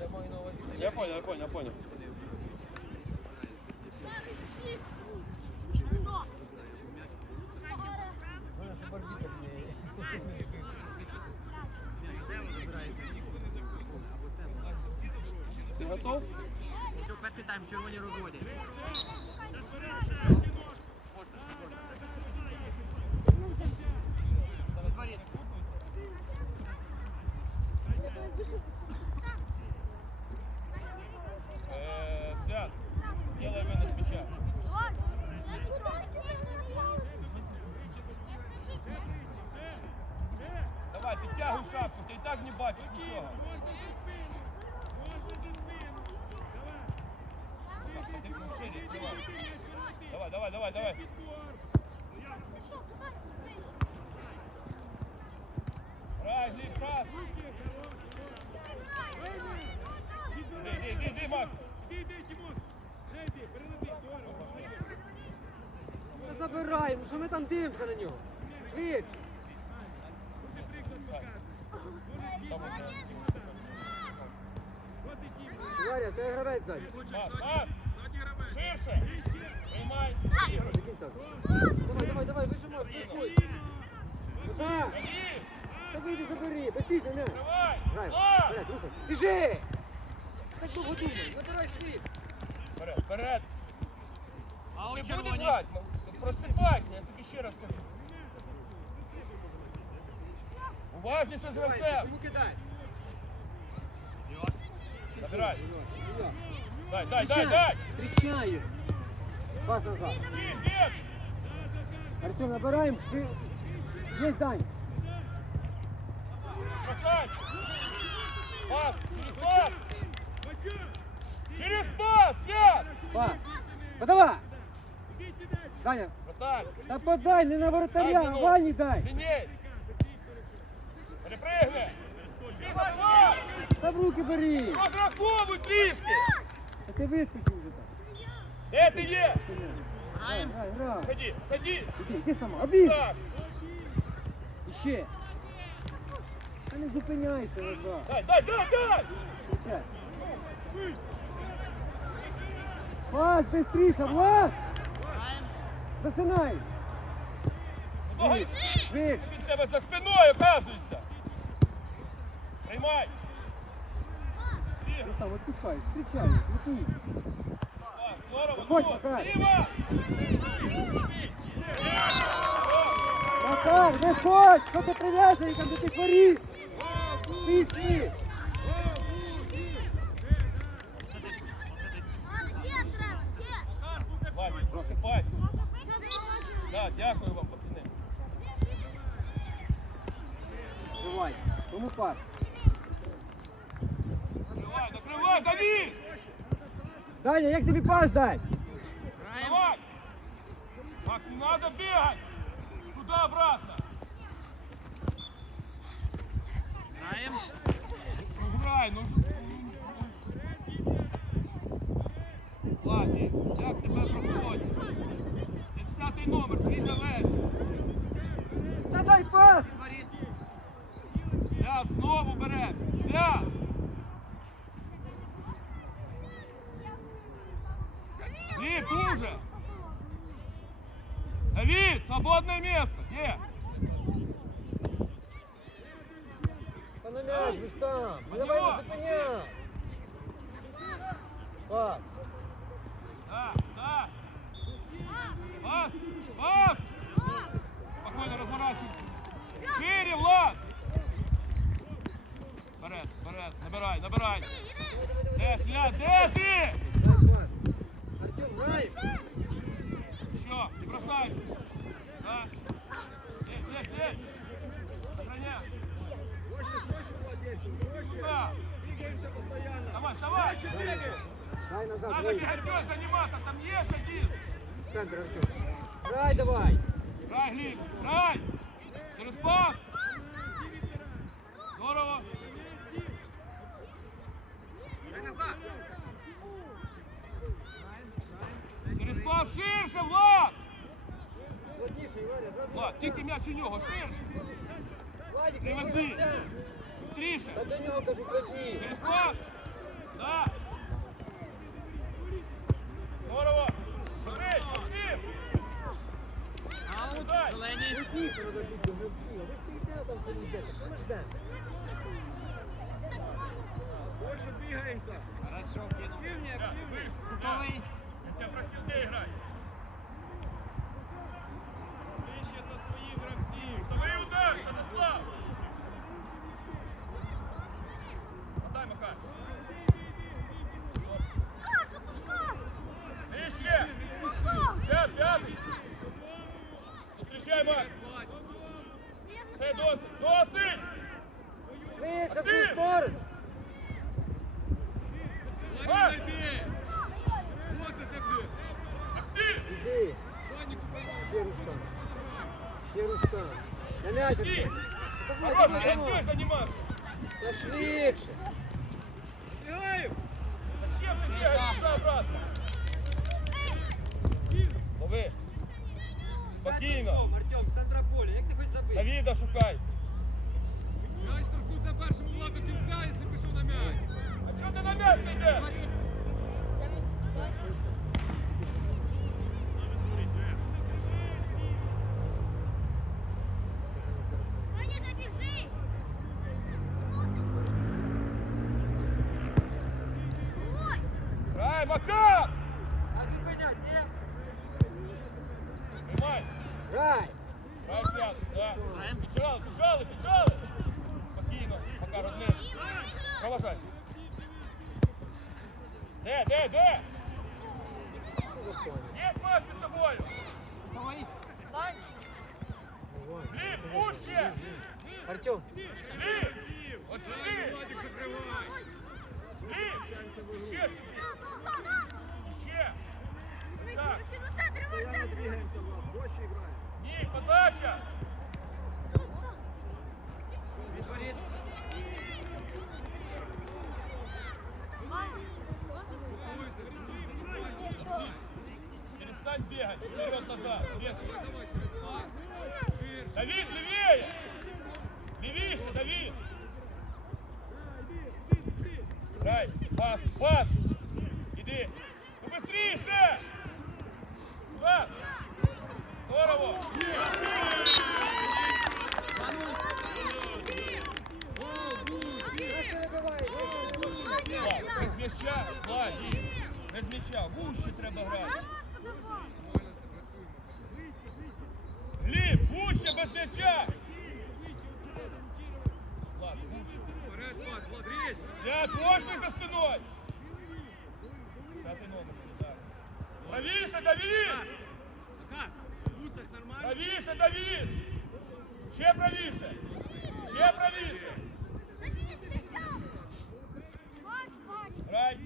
я маю на увазі, що Я понял, я понял, я понял. Вона ж барбіка з неї. Ты готов? Все, перший тайм, червоні розводі. Давай, підтягуй шапку, ти і так не бачиш нічого. Ти шире, давай. Давай, давай, давай, давай. Грай, Гліб, час. Іди, іди, іди, іди, Макс. Та забирай, ну що ми там дивимося на нього? Швидше. Варя, ти гравець ззаді. Пас, пас. Ширше. Приймай. До кінця. Давай, давай, давай, вижимай, проходь. Так, Гліб, та вийди, забери, быстріше, м'яч. тривай. Грай, Влад. вперед, рухай. Біжи! Так довго думай, набирай швид. Вперед, вперед. А Ти от будеш червоні. грати? Ну, Просипайся, я тобі ще раз кажу. Уважніше з Давай, гравцем. Йому кидай. Забирай. Ілля. Дай, дай, дай, Встречай, дай. Встречаю. Пас назад. Сі, бег. Артем, набираем. Шви... Есть, Дань. Бросайся. Пас, через пас. Через пас, Свят. Пас. Подавай. Даня, Вратарь. та подай, не на воротаря, Дай, а Діно. Вані дай. Синей. Та в руки бери. Розраховуй трішки. Та ти вискочив вже так. Де ти є? Грай, грай, грай. Ході, ході. Іди, іди сама, обід. Так. Іще. Та не зупиняйся назад. Дай, дай, дай, дай. Включай. Влад, быстріше, Влад! Засинай! Ой, Швидше! Він в тебе за спиною, оказується. Приймай. Там, відпускай, встречай, летуй. Здорово, Макар. Макар, виходь! Що ти прив'язаний там до тих воріт? Ваня, просипайся. Да, дякую вам, пацани. Давай, кому пас? Накривай, Давид! Даня, як тобі пас дай? Давай! Макс, не надо бегать! Туда, обратно! Граємо. Ну, грай, ну... Владі, як тебе проходить? 50 номер, твій гравець. Та дай пас! Свят, знову береш. Свят! Через пас ширше, Влад. Плотніше Быстріше, Ігоря, зразу. Влад, тільки м'яч у нього, ширше. Владик, Привози. гравця. Быстріше. Та до нього кажу, плотні. Через пас. Да. Здорово. Смотри, Максим. Аут, Дай. зелений. Плотніше треба бути до гравців. Ви стоїте там самі йдете. Що ми ждемо? Больше двигаемся. Хорошо, кинув. Да, выше. Готовий. Досить! Досить! Досить! Досить! Швидше, в ту Максим! сторону. Макс. Максим. Іди. Ще Рустам. Ще Рустам. На м'яч. Максим. Давай, Хорош, давай, борьбой давай. заниматься. Та швидше. Зачем ты бегаешь туда-обратно? Лови. Спокійно. Артем, з центра поля. Як ти хочеш забити? Давіда шукай. М'яч торкнувся першому владу кінця, якщо пішов на м'яч. А чого ти на м'яч не йдеш? Грай, Макар! А зупинять, ні? Тримай. Грай. Грай свят. Да. Печали, печали, печали. Спокійно. Макар, одне. Проважай. Де, де, де? Є смак під тобою. Готовий. Гліб, пуще! Артем. Гліб! От сюди! Владик закривай. Гліб! Ще сюди! Ще! Так, ні, подача! Відворіт. Перестань бегать, вперед-назад, резко. Давид, левее! Левише, Давид! Рай, пас, пас! м'яча, Влад, і без м'яча, вуще треба грати. Гліб, вуще без м'яча! Влад, вуще. Вперед, пас, Влад, річ. П'ять, восьмий за спиною! Десятий номер, так. Правіше, Давид! Захар, Луцак нормально. Правіше, Давид! Ще правіше! Ще правіше! Грай!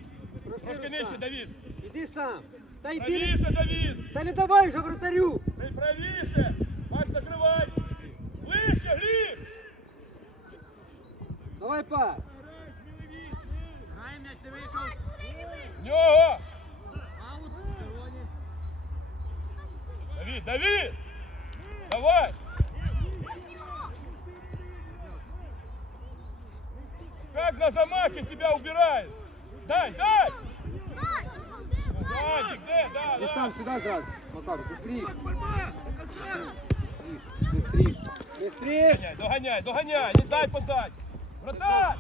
Проси, Трошки Рустам. нижче, Давид! Іди сам. Та йди. Правіше, Давид! Та не давай вже вратарю. Ти правіше! Макс, накривай! Ближче, Гліб! Давай пас. Грає м'яч, не вийшов. В нього! Аут, червоні. Давид, Давид! Давай! Как на замахе тебя убирают? Дай, дай! Владик, да, да, Десь да. там сюди зразу. Макар, быстріше. Быстріше. Быстріше. Догоняй, догоняй, догоняй, не дай подать! Вратарь!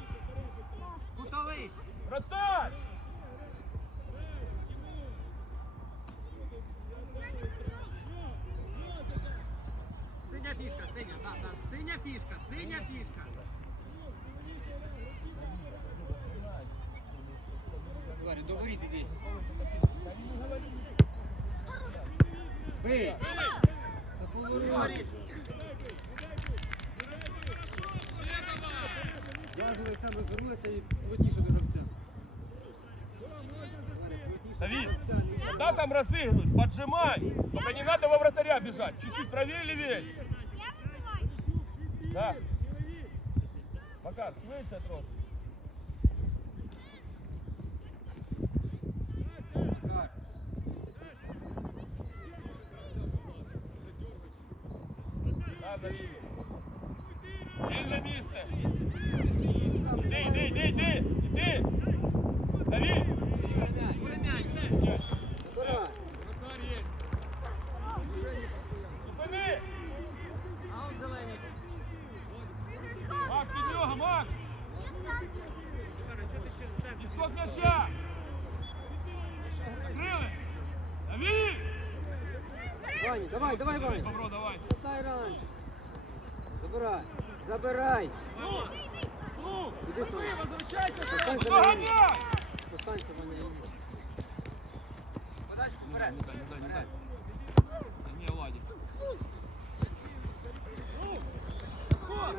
Готовий. Вратарь! Синя фішка, синя, да, да. Синя фішка, синя фішка. Договоріть іди. Бий. Відворіт. Зразу лицем розвернулися і плотніше до гравця. Давид, куда там разыгрывают? Поджимай! Только не надо во вратаря бежать. Чуть-чуть правее, левее. Да. Макар, швидше трошки. Вільне місце. Іди, іди, іди, іди, іди. Давід. Ні. Забирай. Вратарь є. Зупини. Аут зелений. Макс, під нього, Макс. Відскок м'яча. Закрили. Давід. Ваня, давай, давай, Ваня. Забирай. Іди сюди. Останься на лінії. Доганяй. Останься на лінії. Ні, Владі.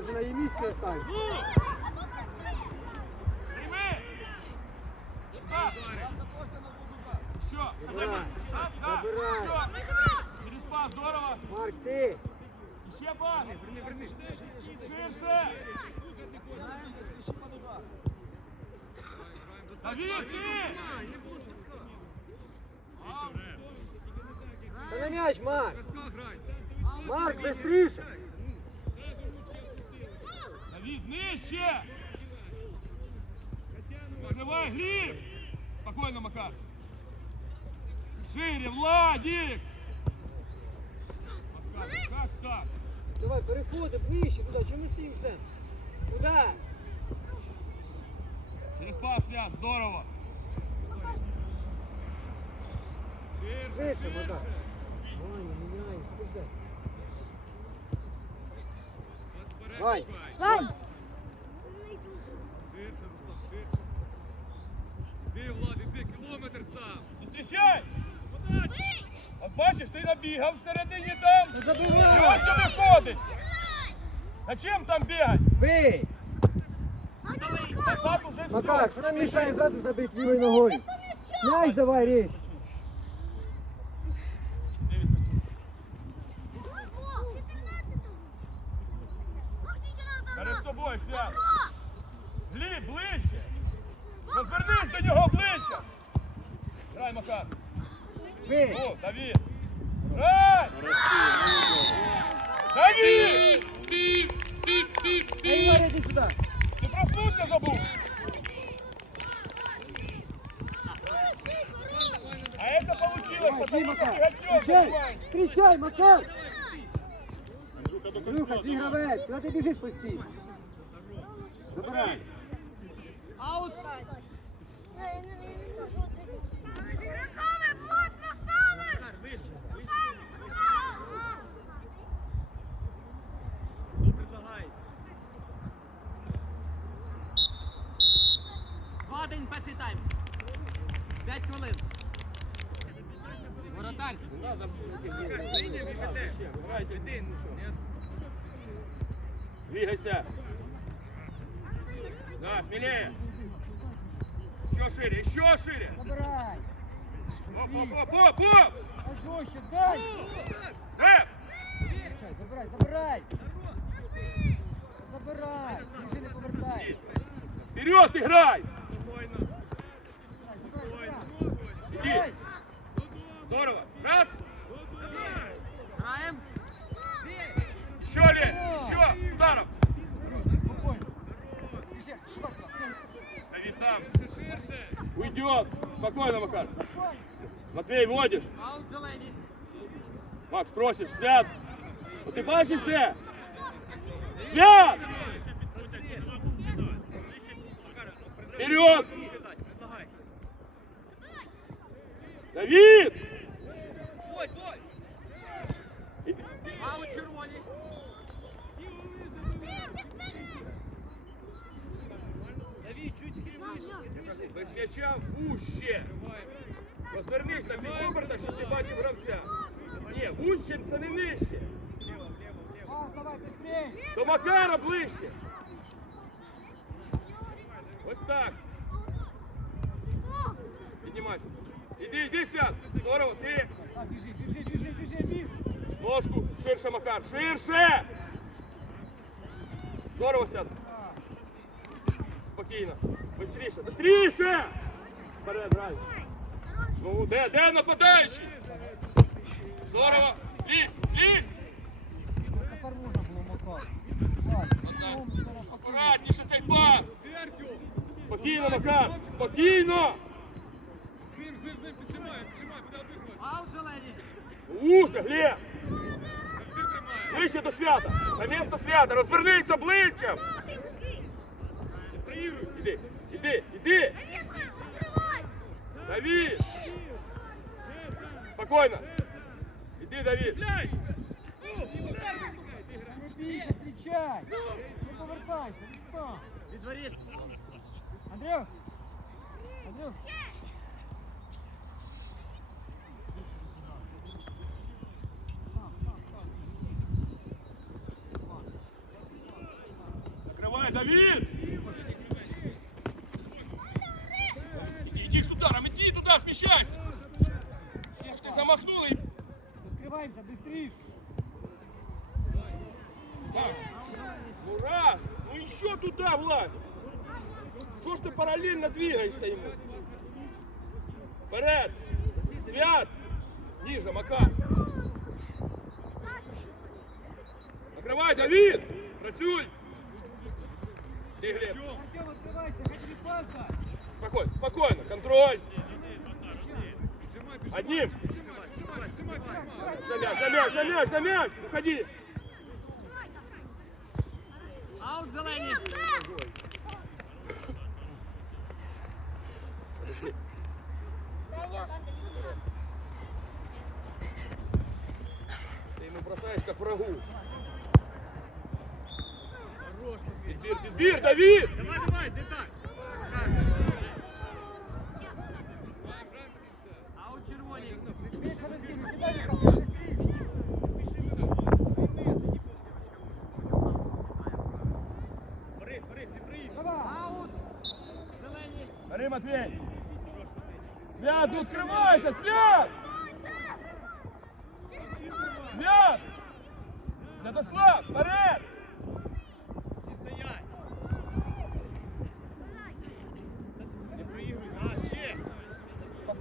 Ти на її місці остань. Прийми. Так. Що? Забирай. Раз, да. Забирай. Що? Через пас, здорово. Марк, ти. І ще пас. Ширше. Давід, ти. Та на м'яч, Марк. Каска грай. Марк, быстріше. Давід, нижче. Закривай, Гліб. Спокійно, Макар. Шире, Владик. Макар, Как так? Давай, переходи ближче туди. Чому ми стоїмо ждемо? Куди? Через пас, Свят, здорово. Швидше, Макар. Ваня, міняй, що ти ждеш? Вань. Вань! Ширше, Руслан, ширше. Іди, Влад, іди, кілометр сам. Зустрічай! От бачиш, ти набігав всередині там. Ну І ось що виходить. А чим там бігать? Бий. Макар, що нам мішає зразу забити лівою ногою? М'яч давай, ріж. Бий. О, Давід. Грай! Давід! Ей, Варя, іди сюди. Ти проснуться забув. А это получилось, Давай, бей, потому что Макар. ты Встречай, готов. встречай, Макар. Андрюха, твій гравець, куди ти біжиш постійно? Двигайся. Да, смелее. Еще шире, еще шире. Забирай. Оп, оп, оп, оп, оп. А жорстче, дай. Встречай, забирай, забирай. Забирай. Біжи, не повертай. Вперед играй! Спокійно. Иди. Здорово. Раз. Еще ли. Еще. Ударом. Давид там. Уйдет. Спокойно, Макар. Матвей, водишь. Макс, просишь. Свят. Ну ты бачишь де? Свят! Вперед! Давид! Ой, ой. Иди. Аут червоний. Без м'яча вуще. Розвернись на підоберта, щоб ти бачив гравця. Ні, вуще це не нижче. Пас, давай, быстрей. До Макара ближче. Ось так. Піднімайся. Іди, іди, Свят. Здорово, ти. А, біжи, біжи, біжи, біжи, біг. Ножку. Ширше, Макар. Ширше. Здорово, Свят. Спокійно. Быстріше, быстріше! Вперед, брай! Ну, де, де нападаючий? Здорово! Лізь, лізь! Аккуратніше цей пас! Спокійно, Макар! Спокійно! З ним, з ним, з ним, піджимай, Аут зелені! Уже, Глеб! Вище до свята! На місто свята! Розвернися обличчям! Іди! іди, іди! Давид! Спокойно! Іди, Давид! Не бійся, зустрічай! Не повертайся, ви що? Відворіт. Андрюх! Андрюх! Закрывай, Давид! иди туда, смещайся! Эх, ты замахнул и... Відкриваємося, быстріше! Ну раз, ну еще туда, Влад! Что ж ты параллельно двигаешься ему? Вперед! Свят! Ниже, Макар! Накрывай, Давид! Працюй! Ты, Глеб, Артем, відкривайся, хотіли пас дати! спокойно, спокойно, контроль! Піджимай, піджимай. Одним! Піджимай, піджимай, піджимай, піджимай. За мяч, за мяч, за мяч, за мяч! Уходи! Аут зелені. Ты ему бросаешь как врагу. Подбир, подбир, Давид!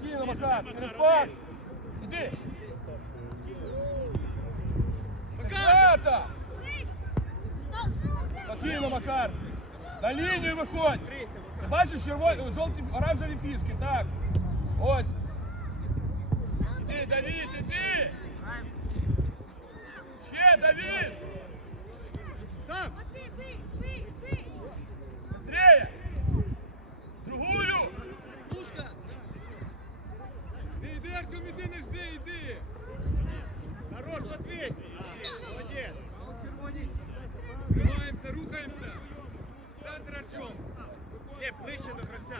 Спокійно, Макар, через пас! Іди! Макар! Спокійно, Макар! На лінію виходь! Ти бачиш червоні, жовті, оранжеві фішки, так? Ось! Іди, Давід, іди! Ще, Давід! Быстрее!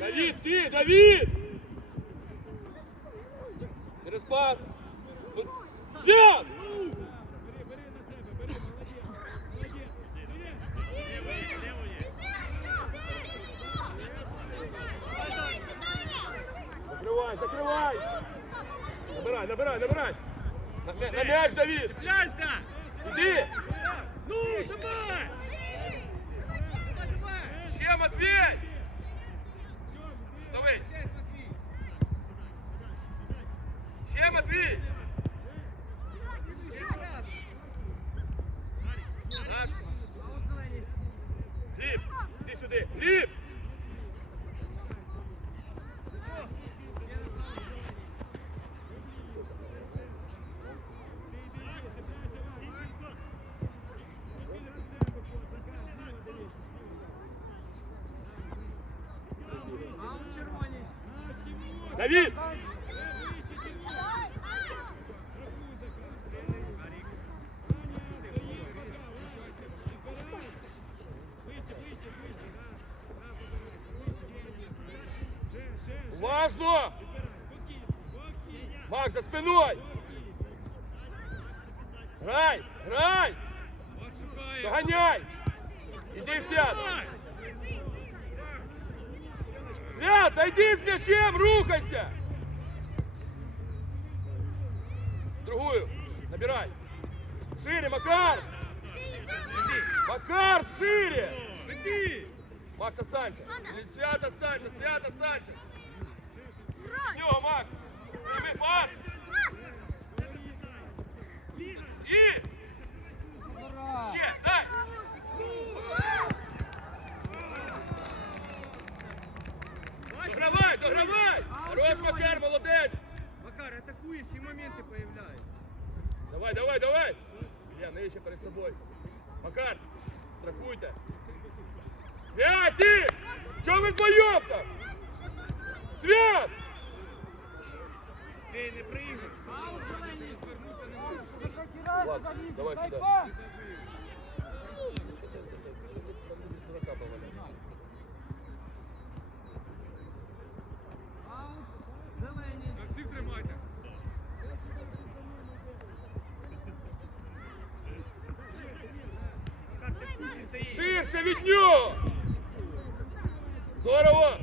Давид, ты, Давид! Через пас! Ну, Свят! Закрывай, закрывай! Набирай, набирай, набирай! На, мя- на мяч, Давид! Пляйся! Иди! Ну, давай! Матвей! Давай! Давид! Уважно! Макс, за спиной! Грай! Грай! От шукає. Доганяй! Іди, Свят! Свят, та йди з м'ячем, рухайся! Другую, набирай! Шире, Макар! Макар, шире! Веди! Макс, останься! Или Свят, останься, Свят, останься! В нього, Макс! Прямий пас! І! Забирай. Ще, дай! Догравай, догравай! Хорош, Макар, молодець! Макар, атакуєш і моменти появляються. Давай, давай, давай! Илья, нижче перед собою. Макар, страхуйте. Святі! Чого ви вдвоєм там? Свят! Ей, не приїхай. Швидко кидай, Ладно, туди лізь, давай дай сюди. стоїш. Ширше від нього! Здорово!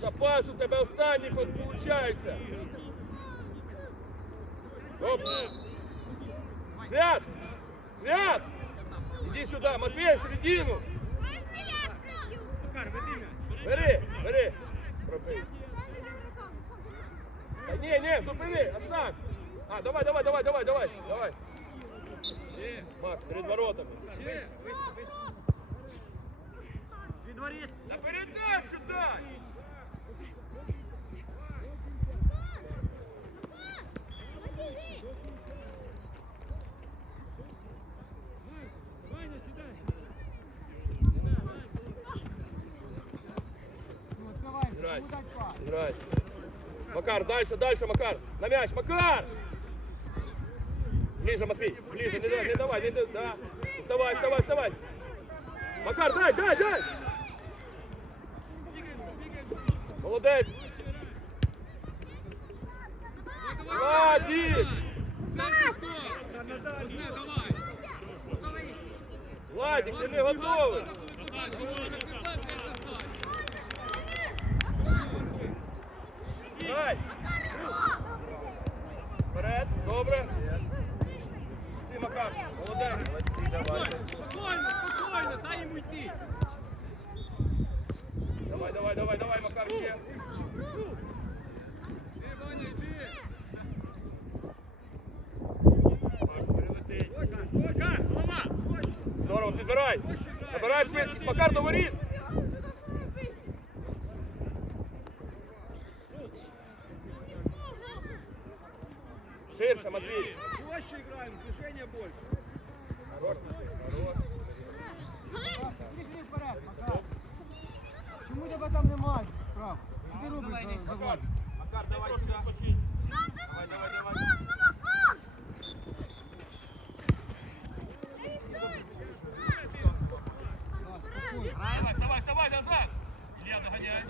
Запас у тебе останній виходить. Оп. Свят! Свят! Іди сюди, Матвій, в середину! Макар, веди м'яч. Бери, бери! Пробий. Та ні, ні, зупини, оставь! А, давай, давай, давай, давай, давай, давай! Ще. Макс, перед воротами. Ще. Відворіт. На передачу дай! Ваня, сідай. Ну, відкриваємося, Грай. чому дать пас? Играй. Макар, дальше, дальше, Макар. На мяч, Макар! Ближе, Матвей, ближе, не, давай, не давай, не, да. Вставай, вставай, вставай. Макар, дай, дай, дай! Молодець! Владик! Владик, ти не готовий! Грай! Вперед, добре. Ти, Макар, молодець. Молодці, давайте. Спокійно, спокійно, дай йому йти. Давай, давай, давай, давай, Макар, ще. Ти, Ваня, йди. Макс, перелетить. Макар, голова. Здорово, підбирай. Набирай швидкість, Макар до воріт. Ширше, Матвій. за, за Владик? Макар, давай сюди. Давай, давай, давай. Так, спокійно. Давай, вставай, вставай, назад. Илья, догоняй.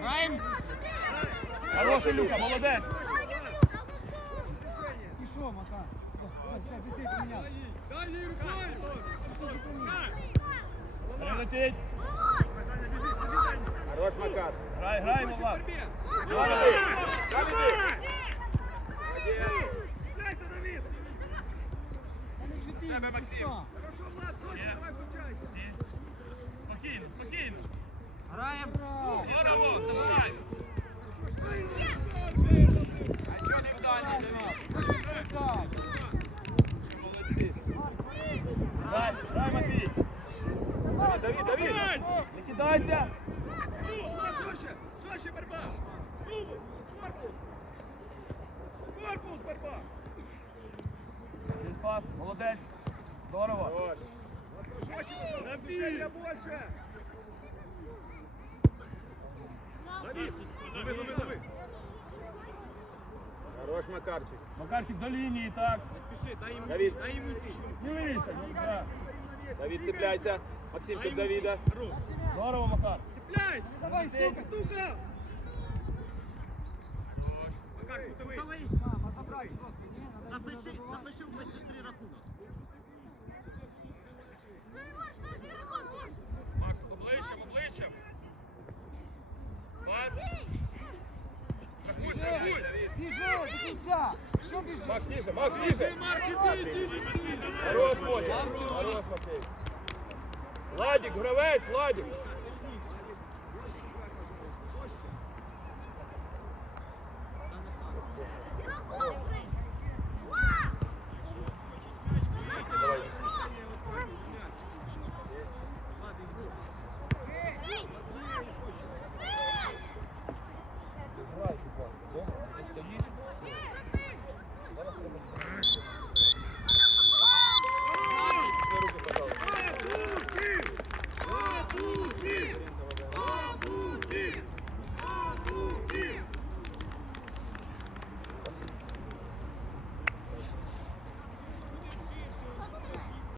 Граємо. Хороший, Люка, молодець. Пішов, Макар. Стой, стой, стой, быстрее поміняли. Дай їй рукою. Перелетить. Хорош, Макар. Грай, грай, Влад. Заведи, заведи. Стріляйся, Давид. Та не чути, Себе, не Максим. пуста. Хорошо, Влад, жорстче, давай включайся. Спокійно, спокійно. Граємо. Грай. Здорово, забирай. Грай, грай. Молодці. Грай, грай, Матвій. Давид, Давид, Давид. Не кидайся. Хорош, Макарчик. Макарчик до лінії, ну так. Давид. Дивися, Макар. Давид, цепляйся. Максим, тут Давида. Здорово, Макар. Цепляйся. Давай, сука, тука. Макар, кутовий. Запиши, запиши в медсестрі. Бежит! Макс, ниже, Макс, ниже! Хорош, Матвей! Хорош, Матвей! Ладик, гравець, Ладик!